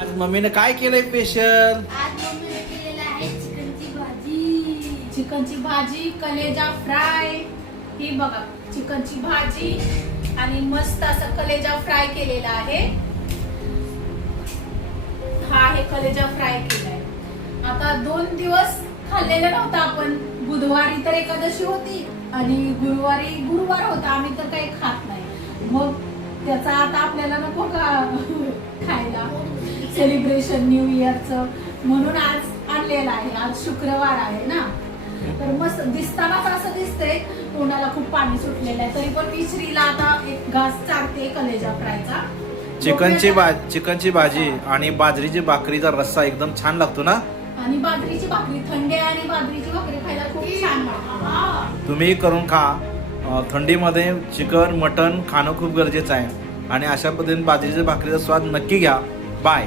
आज मम्मीने काय केलंय स्पेशल? आज मम्मीने केलेलं आहे चिकनची भाजी. चिकनची भाजी, कलेजा फ्राय. ही बघा चिकनची भाजी आणि मस्त असं कलेजा फ्राय केलेला आहे. हा आहे कलेजा फ्राय केलाय. आता 2 दिवस खाल्लेलं नव्हतं आपण. बुधवारी तर एकादशी होती आणि गुरुवार होता. आम्ही तर काही खात नाही. मग त्याचा आता आपल्याला नको का खायला सेलिब्रेशन न्यू इयरचं, म्हणून आज आणलेलं आहे. आज शुक्रवार आहे ना, तर मस्त दिसतानाच असं दिसतंय. तोंडाला खूप पाणी सुटलेलं आहे. तरी पण मी श्रीला आता एक घास चारते कलेजा फ्रायचा. चिकनची भाजी आणि बाजरीची भाकरीचा रस्सा एकदम छान लागतो ना. आणि बाजरीची भाकरी थंडी आणि बाजरीची भाकरी खायला खूप छान लागते. तुम्ही करून खा. थंडीमध्ये चिकन मटन खाणं खूप गरजेचं आहे आणि अशा पद्धतीने बाजरीच्या भाकरीचा स्वाद नक्की घ्या. बाय.